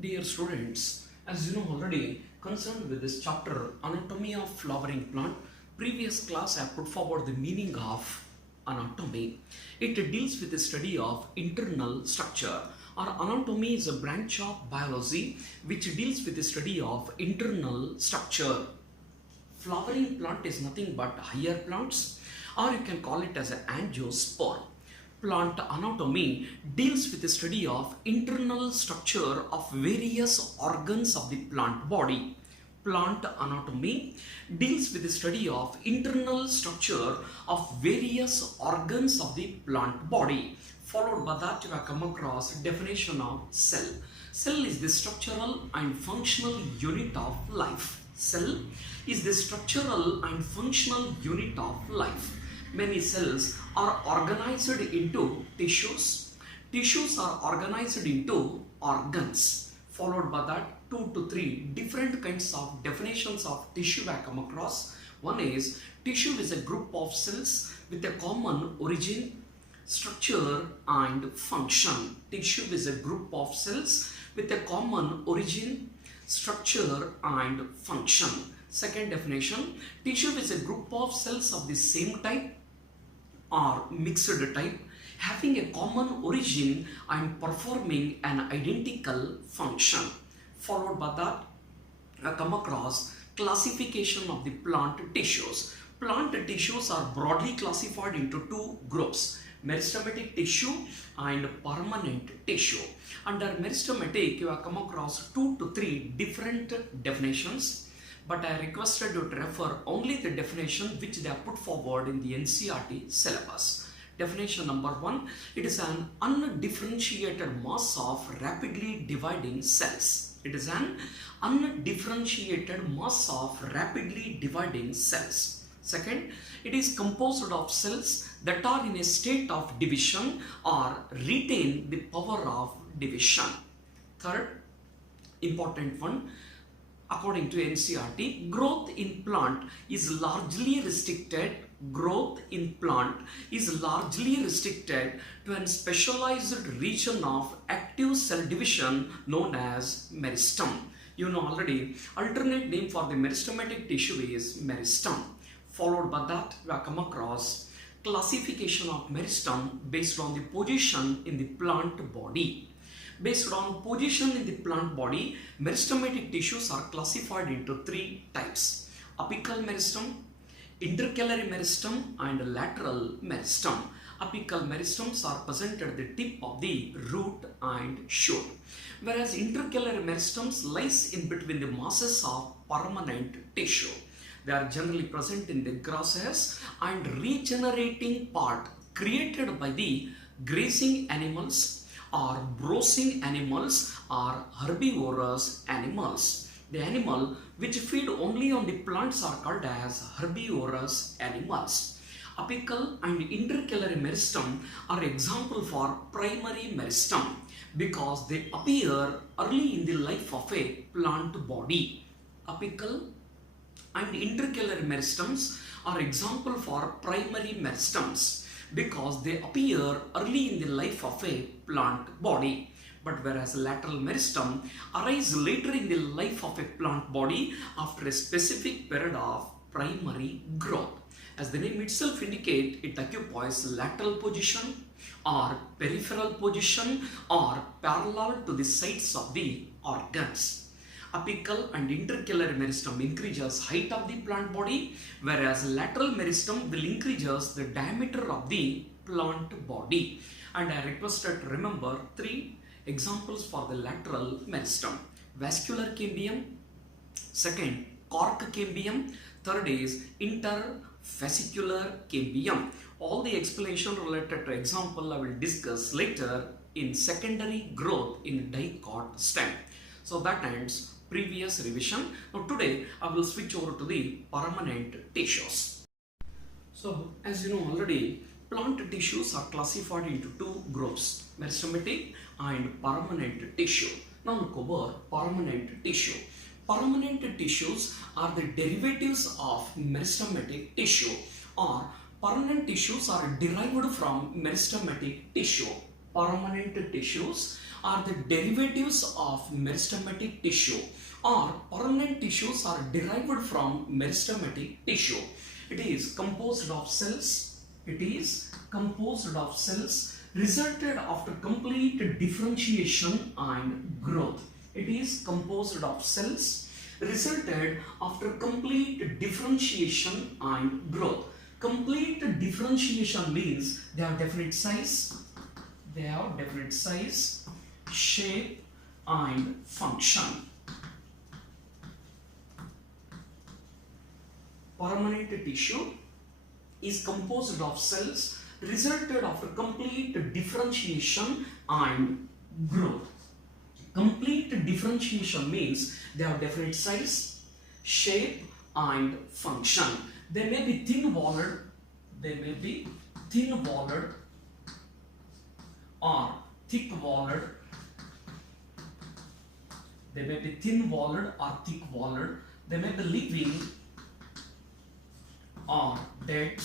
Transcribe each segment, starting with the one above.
Dear students, as you know already, concerned with this chapter, Anatomy of Flowering Plant, previous class I put forward the meaning of anatomy. It deals with the study of internal structure. Our anatomy is a branch of biology which deals with the study of internal structure. Flowering plant is nothing but higher plants, or you can call it as an angiosperm. Plant anatomy deals with the study of internal structure of various organs of the plant body. Plant anatomy deals with the study of internal structure of various organs of the plant body. Followed by that, you have come across definition of cell. Cell is the structural and functional unit of life. Cell is the structural and functional unit of life. Many cells are organized into tissues. Tissues are organized into organs. Followed by that, 2 to 3 different kinds of definitions of tissue I come across. One is tissue is a group of cells with a common origin, structure and function. Tissue is a group of cells with a common origin, structure and function. Second definition, tissue is a group of cells of the same type or mixed type having a common origin and performing an identical function. Followed by that, I come across classification of the plant tissues. Plant tissues are broadly classified into two groups: meristematic tissue and permanent tissue. Under meristematic, you have come across 2 to 3 different definitions, but I requested you to refer only the definition which they have put forward in the NCERT syllabus. Definition number 1, it is an undifferentiated mass of rapidly dividing cells. It is an undifferentiated mass of rapidly dividing cells. Second, it is composed of cells that are in a state of division or retain the power of division. Third, important one, according to NCERT, growth in plant is largely restricted. Growth in plant is largely restricted to a specialized region of active cell division known as meristem. You know already, alternate name for the meristematic tissue is meristem. Followed by that, we have come across classification of meristem based on the position in the plant body. Based on position in the plant body, meristematic tissues are classified into 3 types: apical meristem, intercalary meristem and lateral meristem. Apical meristems are present at the tip of the root and shoot, whereas intercalary meristems lies in between the masses of permanent tissue. They are generally present in the grasses and regenerating part created by the grazing animals or browsing animals or herbivorous animals. The animal which feed only on the plants are called as herbivorous animals. Apical and intercalary meristem are example for primary meristem because they appear early in the life of a plant body. Apical and intercalary meristems are example for primary meristems because they appear early in the life of a plant body. But whereas lateral meristem arise later in the life of a plant body after a specific period of primary growth. As the name itself indicates, it occupies lateral position or peripheral position or parallel to the sides of the organs. Apical and intercalary meristem increases height of the plant body, whereas lateral meristem will increases the diameter of the plant body. And I requested to remember 3 examples for the lateral meristem: vascular cambium, second cork cambium, third is intervascular cambium. All the explanation related to example I will discuss later in secondary growth in dicot stem. So that ends previous revision. Now today I will switch over to the permanent tissues. So as you know already, plant tissues are classified into 2 groups: meristematic and permanent tissue. Now look over permanent tissue. Permanent tissues are the derivatives of meristematic tissue, or permanent tissues are derived from meristematic tissue. Permanent tissues are the derivatives of meristematic tissue, or permanent tissues are derived from meristematic tissue. It is composed of cells. It is composed of cells resulted after complete differentiation and growth. It is composed of cells resulted after complete differentiation and growth. Complete differentiation means they have definite size, shape and function. Permanent tissue is composed of cells resulted after complete differentiation and growth. Complete differentiation means they have definite size, shape and function. They may be thin-walled, or thick-walled. They may be thin-walled or thick-walled. They may be living or dead.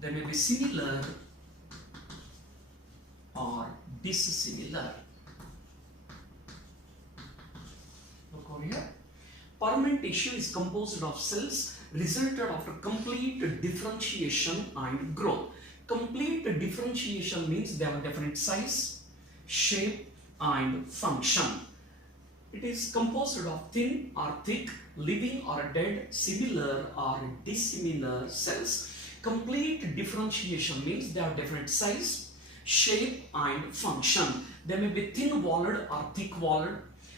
They may be similar or dissimilar. Look over here. Permanent tissue is composed of cells resulted after complete differentiation and growth. Complete differentiation means they have a definite size, shape and function. It is composed of thin or thick, living or dead, similar or dissimilar cells. Complete differentiation means they have definite size, shape and function. They may be thin-walled or thick-walled.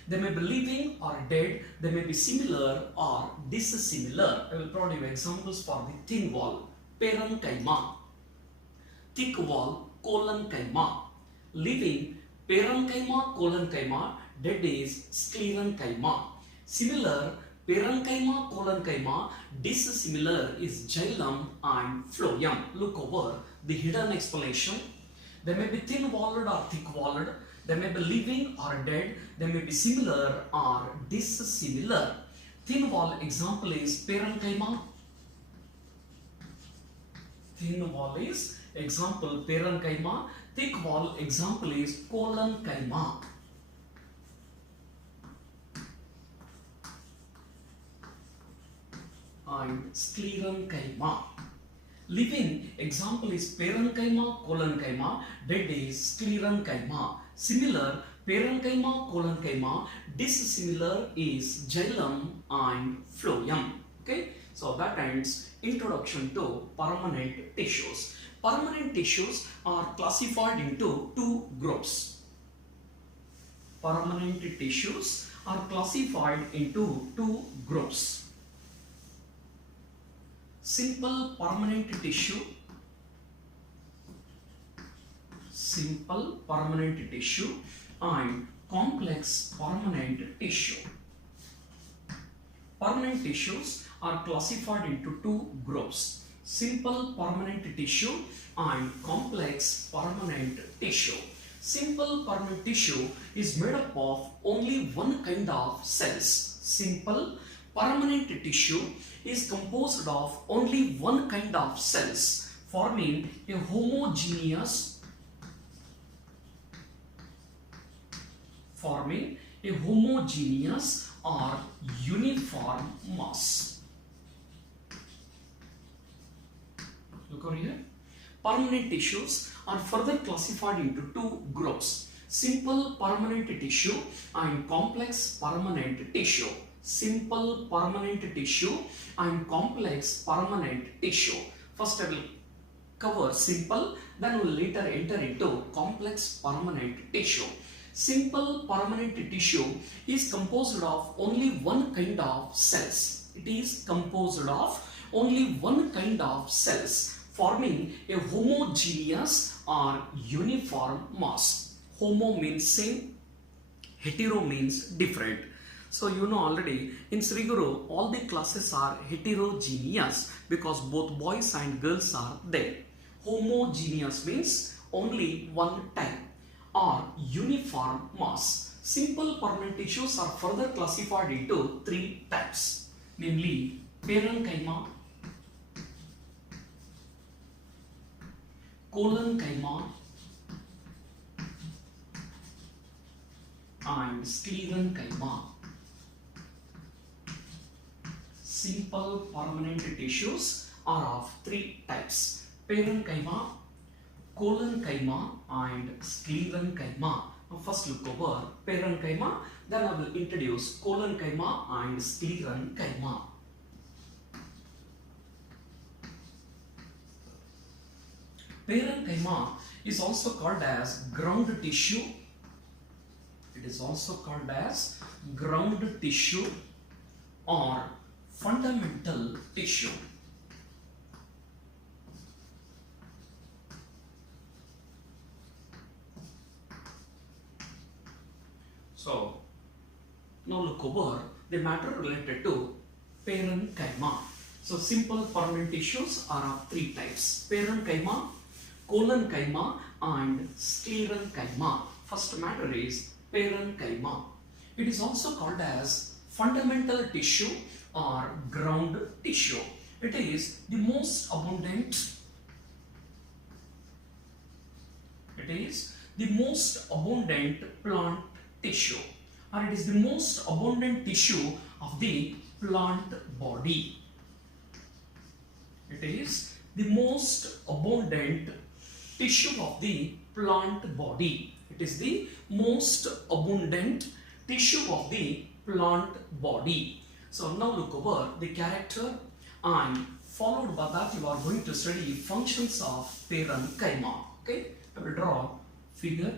They may be living or dead. They may be similar or dissimilar. I will provide you examples for the thin wall: Parenchyma. Thick wall: Collenchyma. Living: Parenchyma, Collenchyma. Dead is Sclerenchyma. Similar: Parenchyma, Collenchyma. Dissimilar is xylem and phloem. Look over the hidden explanation. They may be thin-walled or thick-walled. They may be living or dead. They may be similar or dissimilar. Thin wall example is Parenchyma. Thin wall is example Parenchyma. Thick wall example is Collenchyma. And Sclerenchyma. Living example is Parenchyma, Collenchyma. Dead is Sclerenchyma. Similar: Parenchyma, Collenchyma. Dissimilar is xylem and phloem. Okay, so that ends introduction to permanent tissues. Permanent tissues are classified into two groups. Permanent tissues are classified into two groups. Simple permanent tissue, and complex permanent tissue. Permanent tissues are classified into two groups: simple permanent tissue and complex permanent tissue. Simple permanent tissue is made up of only one kind of cells. Simple permanent tissue is composed of only one kind of cells, forming a homogeneous or uniform mass. Look over here. Permanent tissues are further classified into two groups: simple permanent tissue and complex permanent tissue. Simple permanent tissue and complex permanent tissue. First I will cover simple, then we will later enter into complex permanent tissue. Simple permanent tissue is composed of only one kind of cells. It is composed of only one kind of cells, forming a homogeneous or uniform mass. Homo means same, hetero means different. So you know already in Sri Guru all the classes are heterogeneous because both boys and girls are there. Homogeneous means only one type, or uniform mass. Simple permanent tissues are further classified into three types, namely Parenchyma, Collenchyma and Sclerenchyma. Simple permanent tissues are of three types: Parenchyma, Collenchyma and Sclerenchyma. Now first look over Parenchyma, then I will introduce Collenchyma and Sclerenchyma. Parenchyma is also called as ground tissue. It is also called as ground tissue or fundamental tissue. So now look over the matter related to Parenchyma. So simple permanent tissues are of three types: Parenchyma, Collenchyma and Sclerenchyma. First matter is Parenchyma. It is also called as fundamental tissue or ground tissue. It is the most abundant. It is the most abundant plant tissue, or it is the most abundant tissue of the plant body. It is the most abundant tissue of the plant body. It is the most abundant tissue of the plant body. So now look over the character, and followed by that you are going to study functions of Parenchyma. Okay, I will draw figure.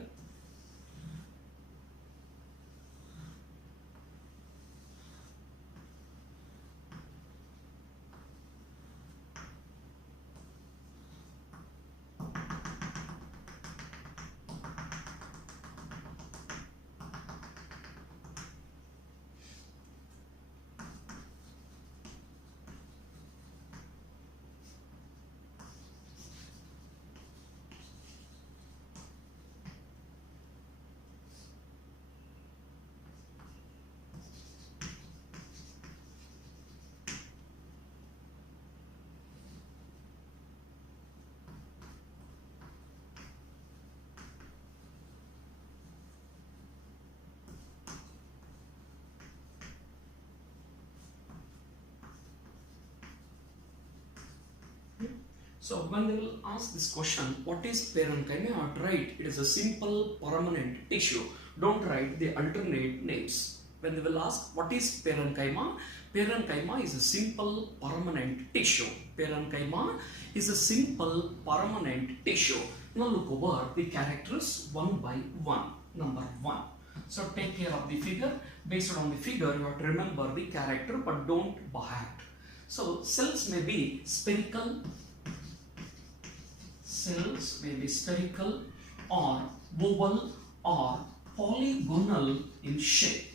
So when they will ask this question, what is Parenchyma? Write it is a simple permanent tissue. Don't write the alternate names. When they will ask what is Parenchyma, Parenchyma is a simple permanent tissue. Parenchyma is a simple permanent tissue. Now look over the characters one by one. Number 1. So take care of the figure. Based on the figure, you have to remember the character, but don't by heart. So cells may be spherical. Cells may be spherical or oval or polygonal in shape.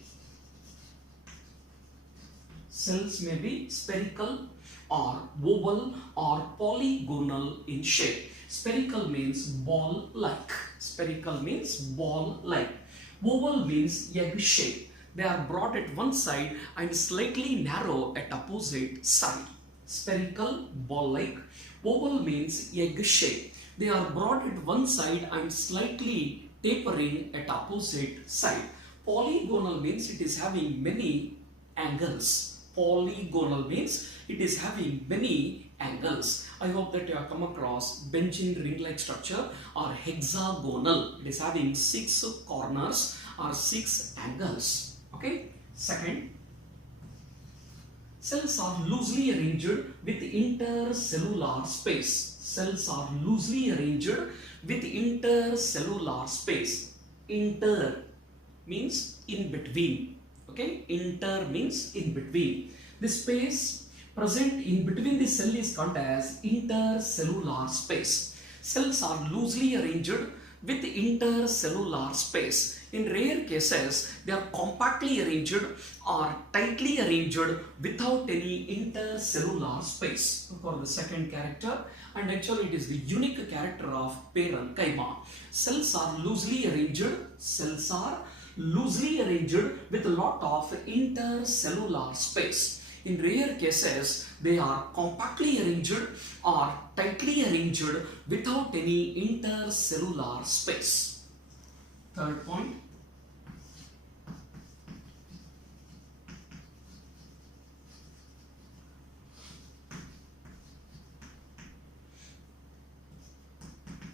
Cells may be spherical or oval or polygonal in shape. Spherical means ball-like. Spherical means ball-like. Oval means egg shape. They are broad at one side and slightly narrow at opposite side. Spherical, ball-like. Oval means egg shape. They are broad at one side and slightly tapering at opposite side. Polygonal means it is having many angles. Polygonal means it is having many angles. I hope that you have come across benching ring-like structure or hexagonal. It is having 6 corners or 6 angles. Okay. Second, cells are loosely arranged with intercellular space. Cells are loosely arranged with intercellular space. Inter means in between. Okay, inter means in between. The space present in between the cell is called as intercellular space. Cells are loosely arranged with intercellular space. In rare cases, they are compactly arranged or tightly arranged without any intercellular space. For the second character, and actually it is the unique character of Parenchyma. Cells are loosely arranged. Cells are loosely arranged with a lot of intercellular space. In rare cases, they are compactly arranged or tightly arranged without any intercellular space. Third point,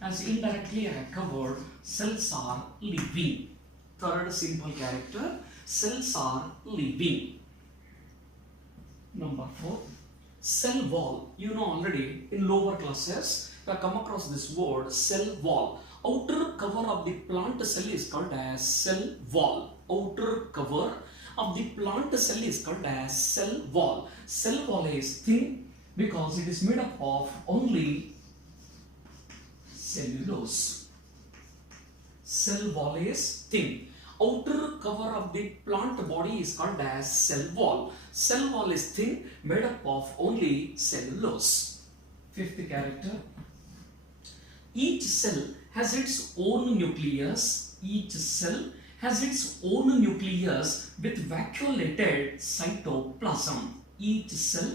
as indirectly I covered, cells are living. Third simple character, cells are living. Number 4, cell wall. You know already in lower classes you have come across this word cell wall. Outer cover of the plant cell is called as cell wall. Outer cover of the plant cell is called as cell wall. Cell wall is thin because it is made up of only cellulose. Cell wall is thin. Outer cover of the plant body is called as cell wall. Cell wall is thin, made up of only cellulose. Fifth character. Each cell has its own nucleus. Each cell has its own nucleus with vacuolated cytoplasm. Each cell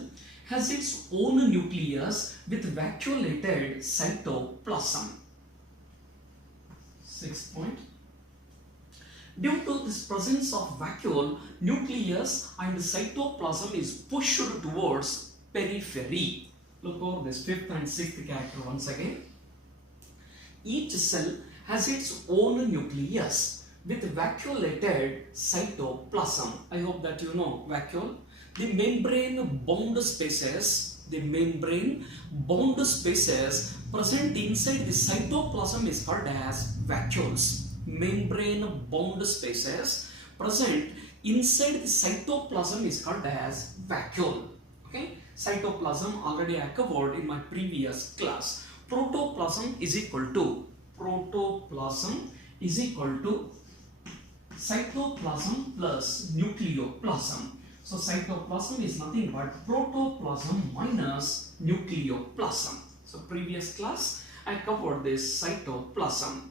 has its own nucleus with vacuolated cytoplasm. 6th point. Due to this presence of vacuole, nucleus and cytoplasm is pushed towards periphery. Look over this 5th and 6th character once again. Each cell has its own nucleus with vacuolated cytoplasm. I hope that you know vacuole. The membrane bound spaces, present inside the cytoplasm is called as vacuoles. Membrane bound spaces present inside the cytoplasm is called as vacuole. Okay, cytoplasm already I covered in my previous class. Protoplasm is equal to cytoplasm plus nucleoplasm. So cytoplasm is nothing but protoplasm minus nucleoplasm. So previous class I covered this cytoplasm.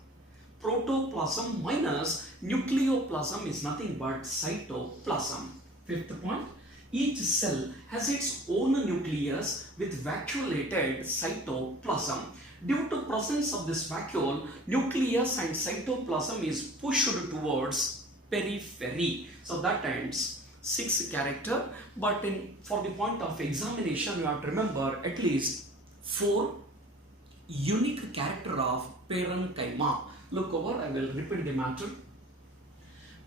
Protoplasm minus nucleoplasm is nothing but cytoplasm. 5th point. Each cell has its own nucleus with vacuolated cytoplasm. Due to presence of this vacuole, nucleus and cytoplasm is pushed towards periphery. So that ends 6th character. But for the point of examination, you have to remember at least 4 unique character of parenchyma. Look over, I will repeat the matter.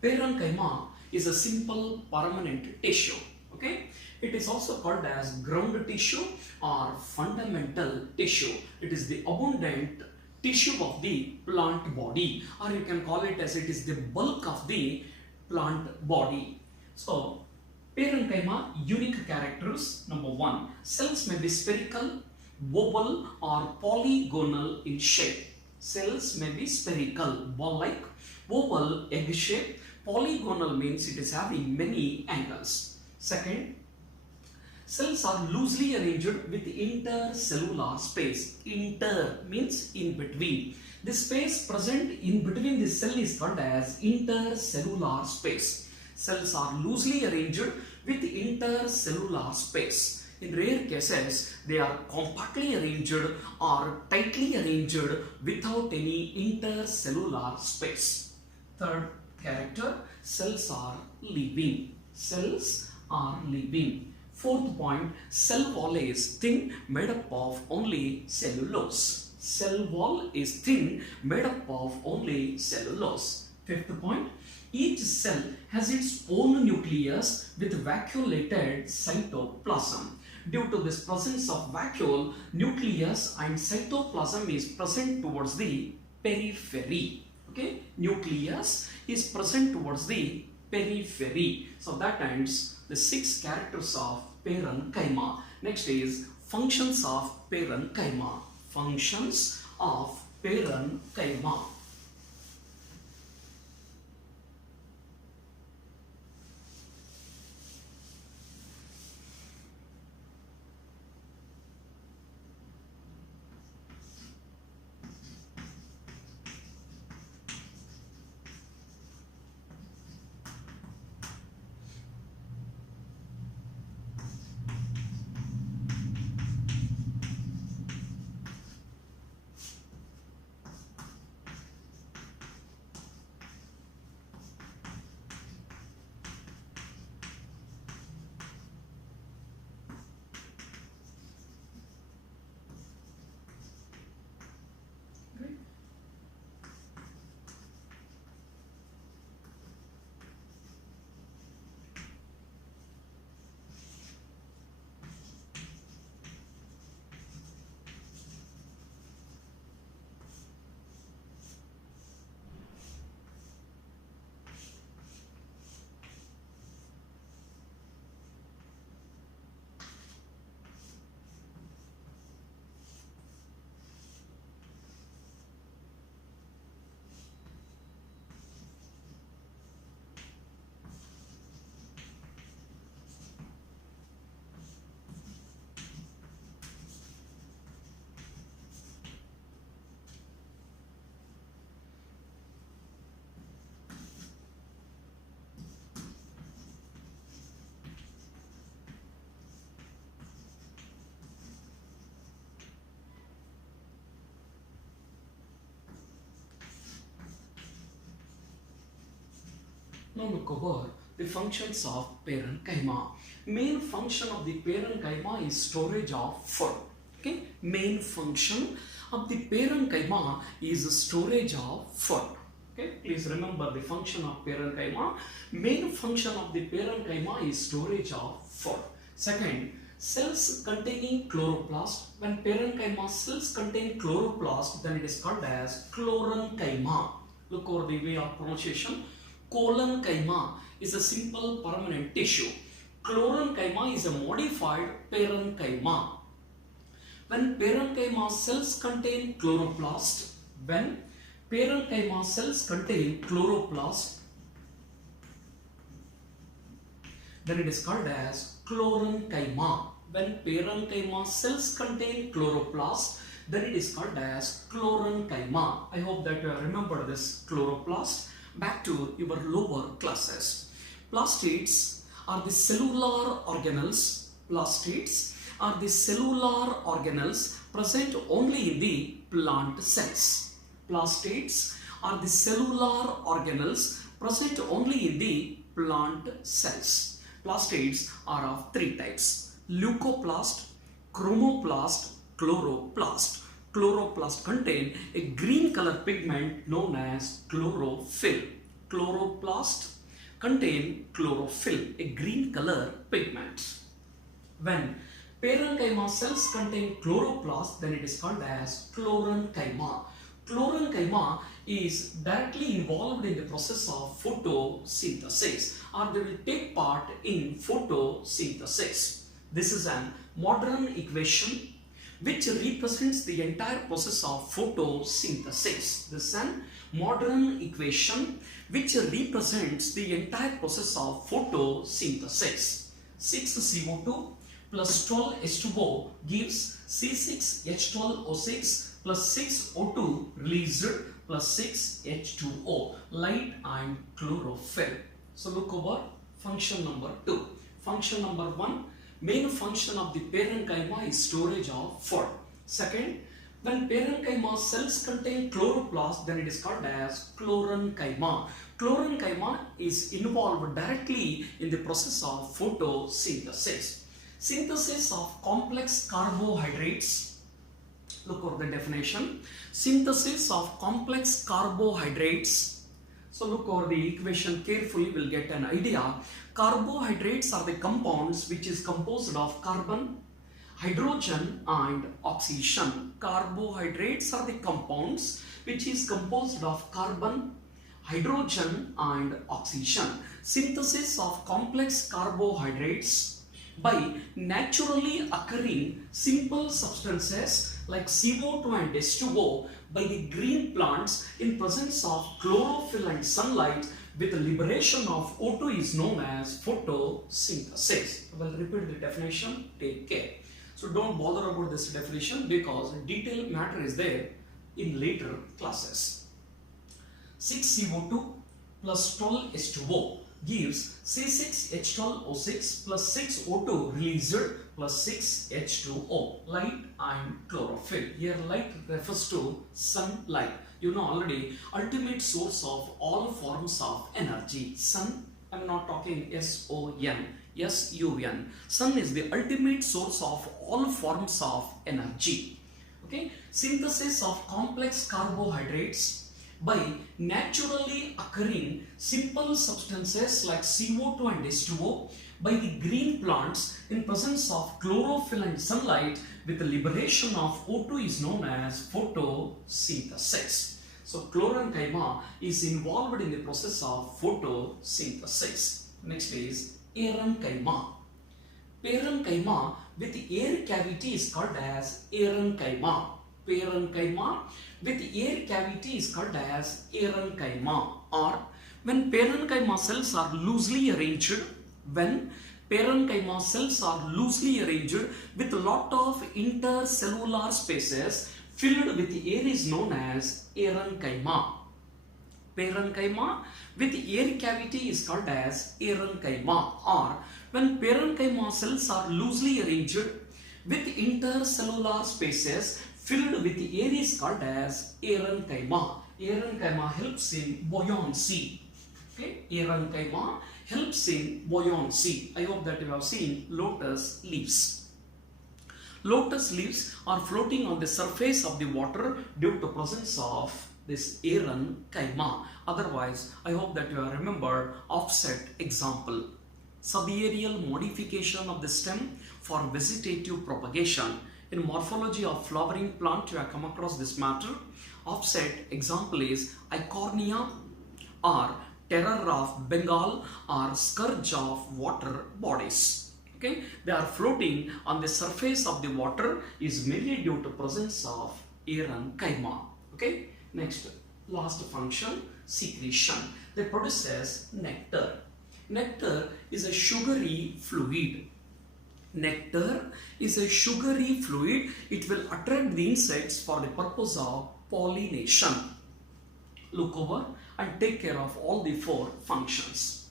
Parenchyma is a simple permanent tissue. Okay, it is also called as ground tissue or fundamental tissue. It is the abundant tissue of the plant body, or you can call it as it is the bulk of the plant body. So parenchyma unique characters. Number 1, cells may be spherical, oval or polygonal in shape. Cells may be spherical, ball-like, oval, egg-shaped. Polygonal means it is having many angles. Second, cells are loosely arranged with intercellular space. Inter means in between. The space present in between the cell is called as intercellular space. Cells are loosely arranged with intercellular space. In rare cases, they are compactly arranged or tightly arranged without any intercellular space. Third character, cells are living. Cells are living. 4th point, cell wall is thin, made up of only cellulose. Cell wall is thin, made up of only cellulose. 5th point, each cell has its own nucleus with vacuolated cytoplasm. Due to this presence of vacuole, nucleus and cytoplasm is present towards the periphery. Okay, nucleus is present towards the periphery. So that ends the 6 characters of parenchyma. Next is functions of parenchyma. Functions of parenchyma. Now look over the functions of parenchyma. Main function of the parenchyma is storage of food. Okay, main function of the parenchyma is storage of food. Okay, please remember the function of parenchyma. Main function of the parenchyma is storage of food. Second, cells containing chloroplast. When parenchyma cells contain chloroplast, then it is called as Sclerenchyma. Look over the way of pronunciation. Collenchyma is a simple permanent tissue. Sclerenchyma is a modified parenchyma. When parenchyma cells contain chloroplast, then it is called as Sclerenchyma. When parenchyma cells contain chloroplast, then it is called as Sclerenchyma. I hope that you have remembered this chloroplast. Back to your lower classes. Plastids are the cellular organelles. Plastids are the cellular organelles present only in the plant cells. Plastids are the cellular organelles present only in the plant cells. Plastids are of three types: leucoplast, chromoplast, chloroplast. Chloroplast contain a green color pigment known as chlorophyll. Chloroplast contain chlorophyll, a green color pigment. When parenchyma cells contain chloroplast, then it is called as Sclerenchyma. Sclerenchyma is directly involved in the process of photosynthesis, or they will take part in photosynthesis. This is a modern equation which represents the entire process of photosynthesis. This is a modern equation which represents the entire process of photosynthesis. 6CO2 plus 12H2O gives C6H12O6 plus 6O2 released plus 6H2O, light and chlorophyll. So look over function number 2. Function number 1, main function of the parenchyma is storage of food. Second, when parenchyma cells contain chloroplast, then it is called as Sclerenchyma. Sclerenchyma is involved directly in the process of photosynthesis. Synthesis of complex carbohydrates. Look over the definition. Synthesis of complex carbohydrates. So look over the equation carefully, we'll get an idea. Carbohydrates are the compounds which is composed of carbon, hydrogen and oxygen. Carbohydrates are the compounds which is composed of carbon, hydrogen and oxygen. Synthesis of complex carbohydrates by naturally occurring simple substances like CO2 and H2O by the green plants in presence of chlorophyll and sunlight with the liberation of O2 is known as photosynthesis. I will repeat the definition, take care. So don't bother about this definition because detailed matter is there in later classes. 6CO2 plus 12H2O gives C6H12O6 plus 6O2 released plus 6H2O, light and chlorophyll. Here light refers to sunlight. You know already, ultimate source of all forms of energy. Sun, I am not talking S-O-N, S-U-N. Sun is the ultimate source of all forms of energy. Okay, synthesis of complex carbohydrates by naturally occurring simple substances like CO2 and H2O by the green plants in presence of chlorophyll and sunlight with the liberation of O2 is known as photosynthesis. So Sclerenchyma is involved in the process of photosynthesis. Next is Parenchyma. Parenchyma with air cavity is called as Parenchyma. Parenchyma with air cavity is called as Parenchyma. Or when parenchyma cells are loosely arranged, with a lot of intercellular spaces filled with air is known as Parenchyma. Parenchyma with air cavity is called as Parenchyma. Or when parenchyma cells are loosely arranged with intercellular spaces filled with air is called as Parenchyma. Parenchyma helps in buoyancy. Okay, Parenchyma helps in buoyancy. I hope that you have seen lotus leaves. Lotus leaves are floating on the surface of the water due to presence of this Parenchyma. Otherwise, I hope that you have remembered offset example. Subaerial modification of the stem for vegetative propagation. In morphology of flowering plant, you have come across this matter. Offset example is Eichhornia or terror of Bengal or scourge of water bodies. Okay, they are floating on the surface of the water is mainly due to presence of Parenchyma. Okay, next, last function, secretion. They produces nectar. Nectar is a sugary fluid. Nectar is a sugary fluid. It will attract the insects for the purpose of pollination. Look over and take care of all the four functions.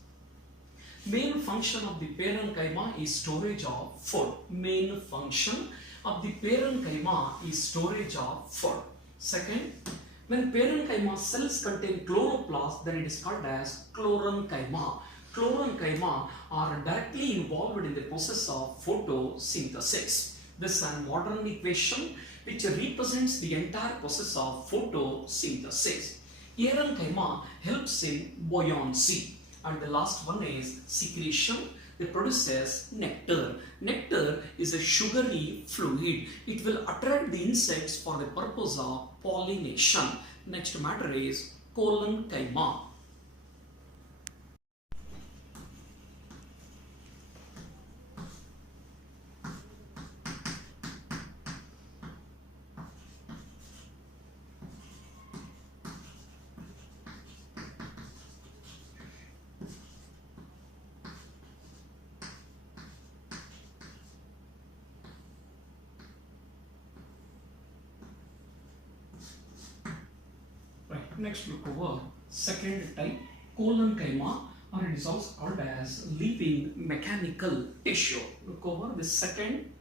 Main function of the Parenchyma is storage of food. Main function of the Parenchyma is storage of food. Second, when Parenchyma cells contain chloroplast, then it is called as Sclerenchyma. Sclerenchyma are directly involved in the process of photosynthesis. This is a modern equation which represents the entire process of photosynthesis. Parenchyma helps in buoyancy. And the last one is secretion. It produces nectar. Nectar is a sugary fluid. It will attract the insects for the purpose of pollination. Next matter is Collenchyma. Next, look over second type, Collenchyma, or it is also called as living mechanical tissue. Look over the second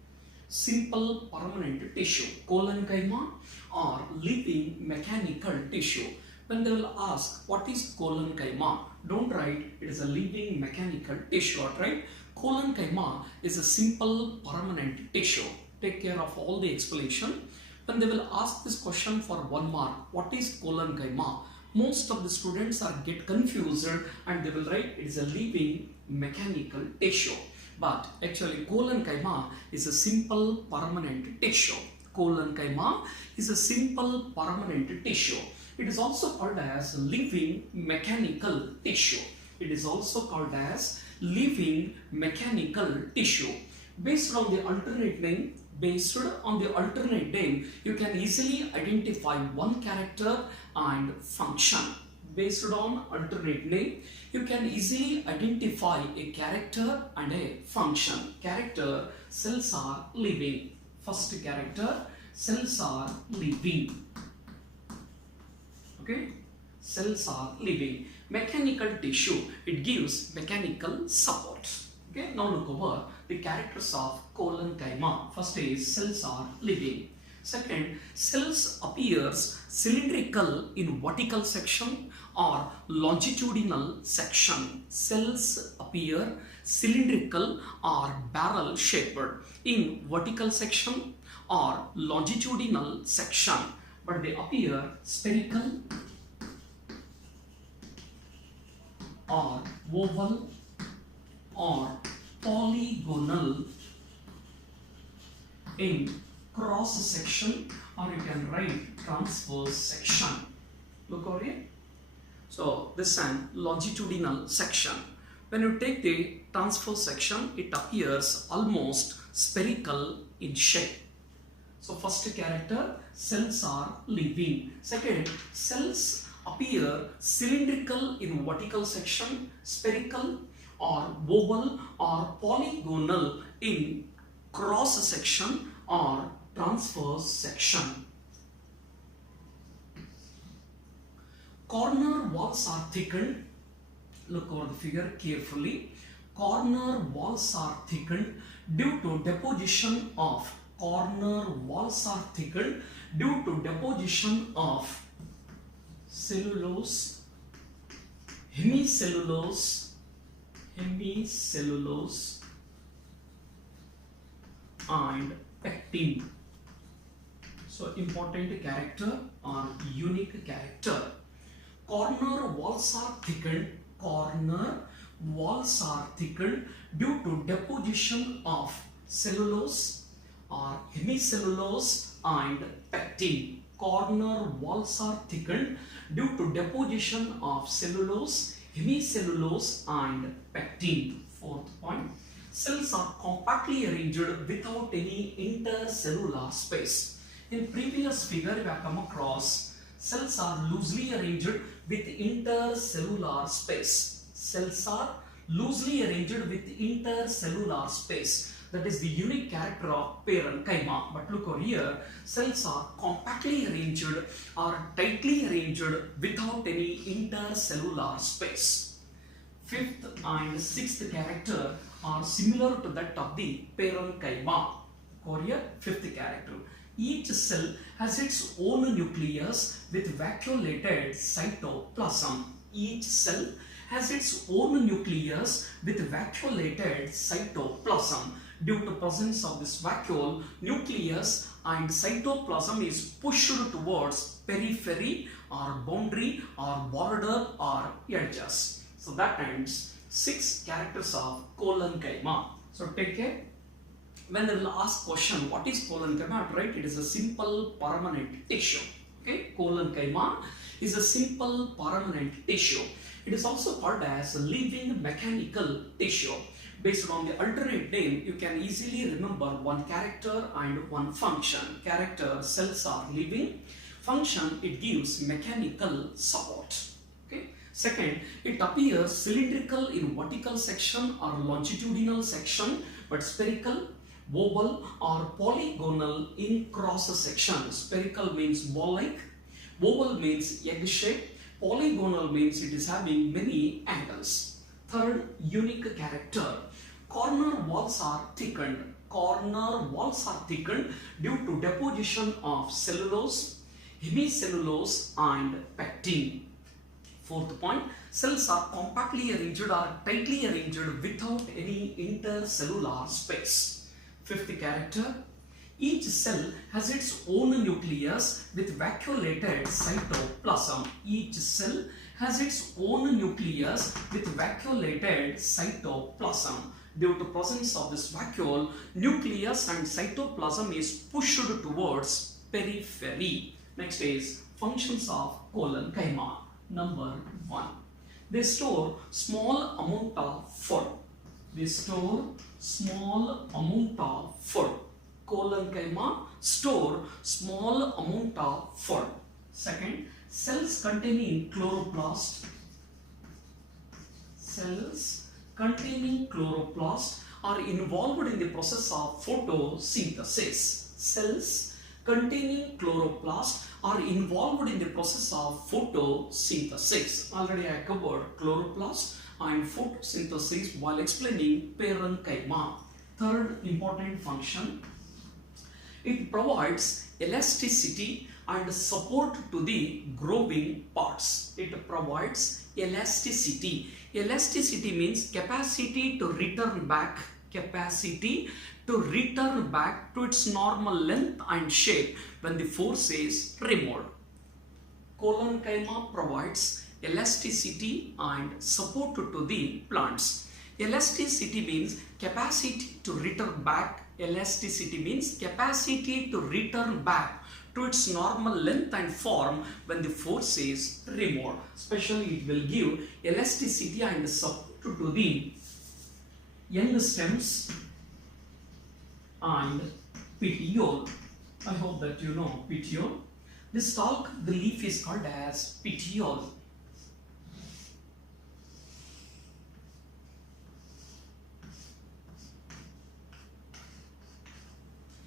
simple permanent tissue, Collenchyma or living mechanical tissue. When they will ask what is Collenchyma, don't write it is a living mechanical tissue, right? Collenchyma is a simple permanent tissue. Take care of all the explanation. When they will ask this question for 1 mark, what is Collenchyma? Most of the students are get confused and they will write it is a living mechanical tissue. But actually Collenchyma is a simple permanent tissue. Collenchyma is a simple permanent tissue. It is also called as living mechanical tissue. It is also called as living mechanical tissue. Based on the alternate name, you can easily identify one character and function. Based on alternate name, you can easily identify a character and a function. Character, cells are living. First character, cells are living. Okay, cells are living. Mechanical tissue, it gives mechanical support. Okay, now look over the characters of Collenchyma. First is cells are living. Second, cells appears cylindrical in vertical section or longitudinal section. Cells appear cylindrical or barrel shaped in vertical section or longitudinal section, but they appear spherical or oval or polygonal in cross section, or you can write transverse section. Look over here. So this is an longitudinal section. When you take the transverse section, it appears almost spherical in shape. So first character, cells are living. Second, cells appear cylindrical in vertical section, spherical or oval or polygonal in cross section or transverse section. Corner walls are thickened. Look over the figure carefully. Corner walls are thickened due to deposition of cellulose hemicellulose and pectin. So important character or unique character. Corner walls are thickened. Corner walls are thickened due to deposition of cellulose or hemicellulose and pectin. Corner walls are thickened due to deposition of cellulose, hemicellulose and pectin. Fourth point. Cells are compactly arranged without any intercellular space. In previous figure we have come across cells are loosely arranged with intercellular space. Cells are loosely arranged with intercellular space. That is the unique character of parenchyma. But look over here, cells are compactly arranged or tightly arranged without any intercellular space. Fifth and sixth character are similar to that of the parenchyma. Over here, fifth character. Each cell has its own nucleus with vacuolated cytoplasm. Each cell has its own nucleus with vacuolated cytoplasm. Due to presence of this vacuole, nucleus and cytoplasm is pushed towards periphery or boundary or border or edges. So that ends 6 characters of Collenchyma. So take care. When they will ask question, what is Collenchyma? Right? It is a simple permanent tissue. Okay, Collenchyma is a simple permanent tissue. It is also called as a living mechanical tissue. Based on the alternate name, you can easily remember one character and one function. Character, cells are living. Function, it gives mechanical support. Okay. Second, it appears cylindrical in vertical section or longitudinal section, but spherical, oval or polygonal in cross section. Spherical means ball-like, oval means egg-shaped, polygonal means it is having many angles. Third, unique character. Corner walls are thickened. Corner walls are thickened due to deposition of cellulose, hemicellulose and pectin. Fourth point, cells are compactly arranged or tightly arranged without any intercellular space. Fifth character, each cell has its own nucleus with vacuolated cytoplasm. Each cell has its own nucleus with vacuolated cytoplasm. Due to presence of this vacuole, nucleus and cytoplasm is pushed towards periphery. Next is functions of Collenchyma. Number 1. They store small amount of food. They store small amount of food. Collenchyma store small amount of food. Second, cells containing chloroplast. Cells containing chloroplast are involved in the process of photosynthesis. Cells containing chloroplast are involved in the process of photosynthesis. Already I covered chloroplast and photosynthesis while explaining parenchyma. Third important function, it provides elasticity and support to the growing parts. It provides elasticity. Elasticity means capacity to return back. Capacity to return back to its normal length and shape when the force is removed. Collenchyma provides elasticity and support to the plants. Elasticity means capacity to return back. Elasticity means capacity to return back to its normal length and form when the force is removed. Especially it will give elasticity and support to the young stems and petiole. I hope that you know petiole. The stalk, the leaf is called as petiole.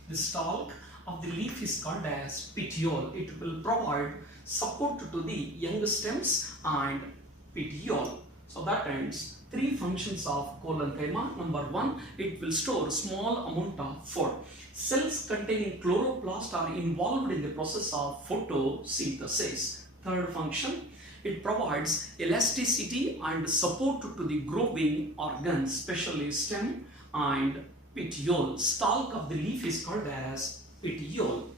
The stalk of the leaf is called as petiole. It will provide support to the young stems and petiole. So that ends 3 functions of Collenchyma. Number 1, it will store small amount of food. Cells containing chloroplast are involved in the process of photosynthesis. Third function, It provides elasticity and support to the growing organs, especially stem and petiole. Stalk of the leaf is called as petiole.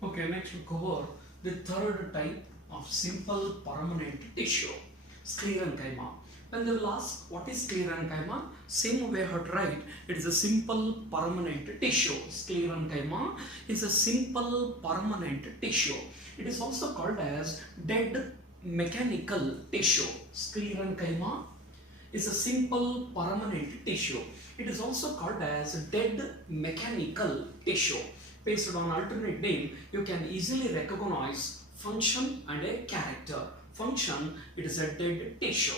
Okay, next we cover the third type of simple permanent tissue, Sclerenchyma. When they will ask what is Sclerenchyma, same way I have to write, it is a simple permanent tissue. Sclerenchyma is a simple permanent tissue. It is also called as dead mechanical tissue. Sclerenchyma is a simple permanent tissue. It is also called as dead mechanical tissue. Based on alternate name, you can easily recognize function and a character. Function, it is a dead tissue.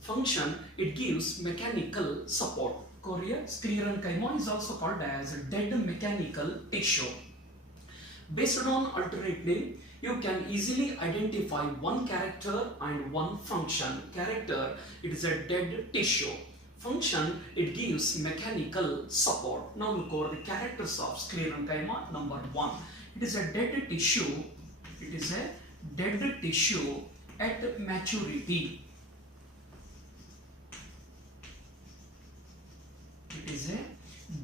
Function, it gives mechanical support. Korea, Sclerenchyma is also called as a dead mechanical tissue. Based on alternate name, you can easily identify one character and one function. Character, it is a dead tissue. Function, it gives mechanical support. Now we'll cover the characters of Sclerenchyma. Number 1, it is a dead tissue. It is a dead tissue at maturity. It is a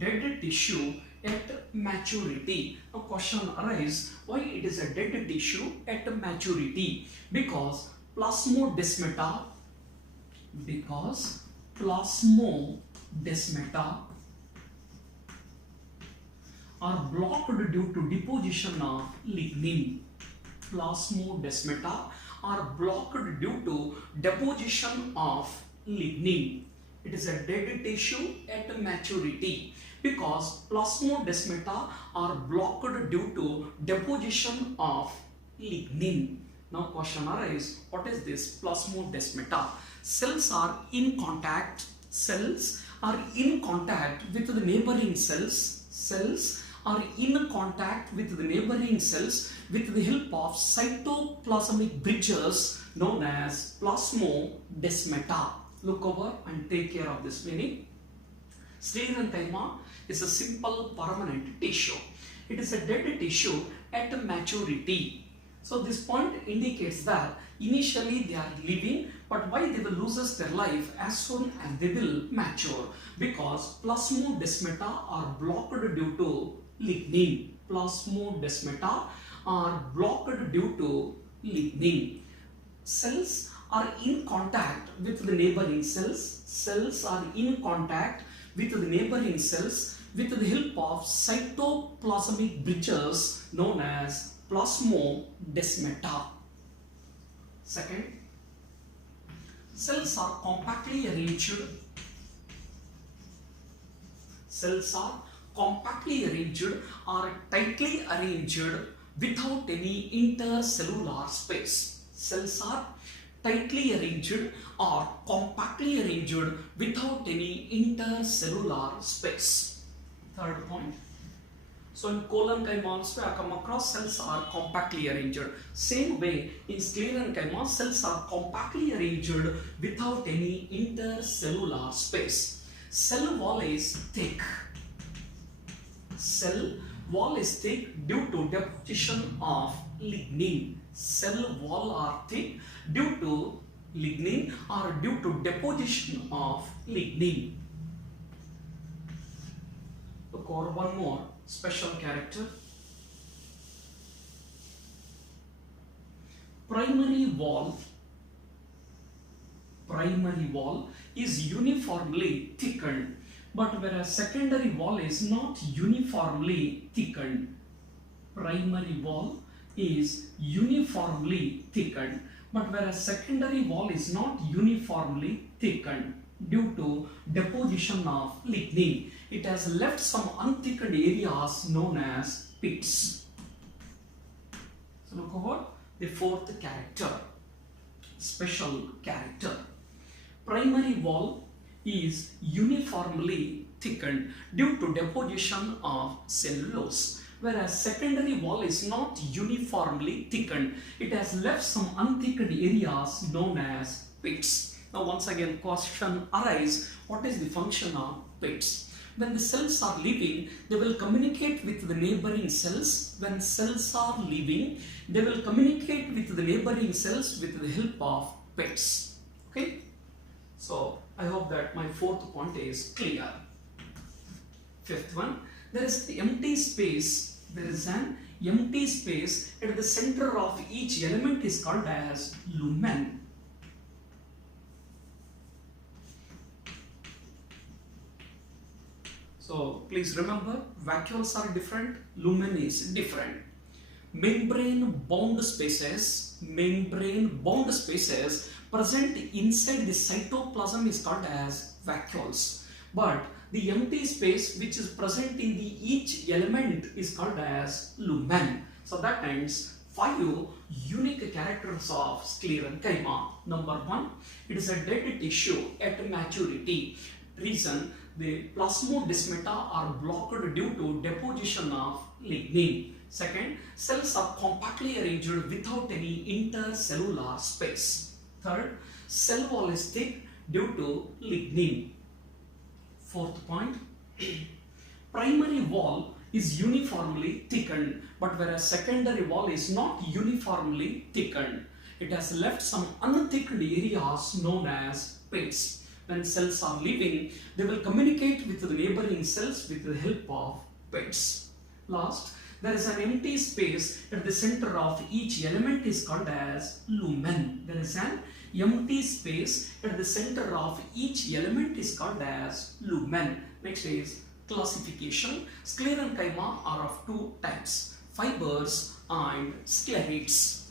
dead tissue at maturity. Now question arises, why it is a dead tissue at maturity? Because plasmodesmata are blocked due to deposition of lignin. Plasmodesmata are blocked due to deposition of lignin. It is a dead tissue at maturity because plasmodesmata are blocked due to deposition of lignin. Now question arises, what is this plasmodesmata? Cells are in contact. Cells are in contact with the neighboring cells. Cells are in contact with the neighboring cells with the help of cytoplasmic bridges known as plasmodesmata. Look over and take care of this meaning. Sclerenchyma is a simple permanent tissue. It is a dead tissue at maturity. So this point indicates that initially they are living, but why they will lose their life as soon as they will mature? Because plasmodesmata are blocked due to lignin. Plasmodesmata are blocked due to lignin. Cells are in contact with the neighboring cells. Cells are in contact with the neighboring cells with the help of cytoplasmic bridges known as plasmodesmata. Second, cells are compactly arranged. Cells are compactly arranged or tightly arranged without any intercellular space. Cells are tightly arranged or compactly arranged without any intercellular space. Third point. So in Collenchyma also I come across cells are compactly arranged. Same way in Sclerenchyma cells are compactly arranged without any intercellular space. Cell wall is thick. Cell wall is thick due to deposition of lignin. Cell wall are thick due to lignin or due to deposition of lignin. Look over one more special character. Primary wall is uniformly thickened, but whereas secondary wall is not uniformly thickened. Primary wall is uniformly thickened, but whereas secondary wall is not uniformly thickened. due to deposition of lignin. It has left some unthickened areas known as pits. So look over the fourth character, special character. Primary wall is uniformly thickened due to deposition of cellulose, whereas secondary wall is not uniformly thickened. It has left some unthickened areas known as pits. Now once again question arises, what is the function of pits? When the cells are living, they will communicate with the neighboring cells. When cells are living, they will communicate with the neighboring cells with the help of pits. Okay? So I hope that my fourth point is clear. Fifth one, there is the empty space. There is an empty space at the center of each element is called as lumen. So please remember, vacuoles are different, lumen is different. Membrane bound spaces present inside the cytoplasm is called as vacuoles. But the empty space which is present in each element is called as lumen. So that ends 5 unique characters of Sclerenchyma. Number 1, it is a dead tissue at maturity. Reason, the plasmodesmata are blocked due to deposition of lignin. Second, cells are compactly arranged without any intercellular space. Third, cell wall is thick due to lignin. Fourth point, primary wall is uniformly thickened, but whereas secondary wall is not uniformly thickened. It has left some unthickened areas known as pits. When cells are living, they will communicate with the neighboring cells with the help of pits. Last, there is an empty space at the center of each element is called as lumen. There is an empty space at the center of each element is called as lumen. Next is classification. Sclerenchyma are of two types, fibers and sclerites.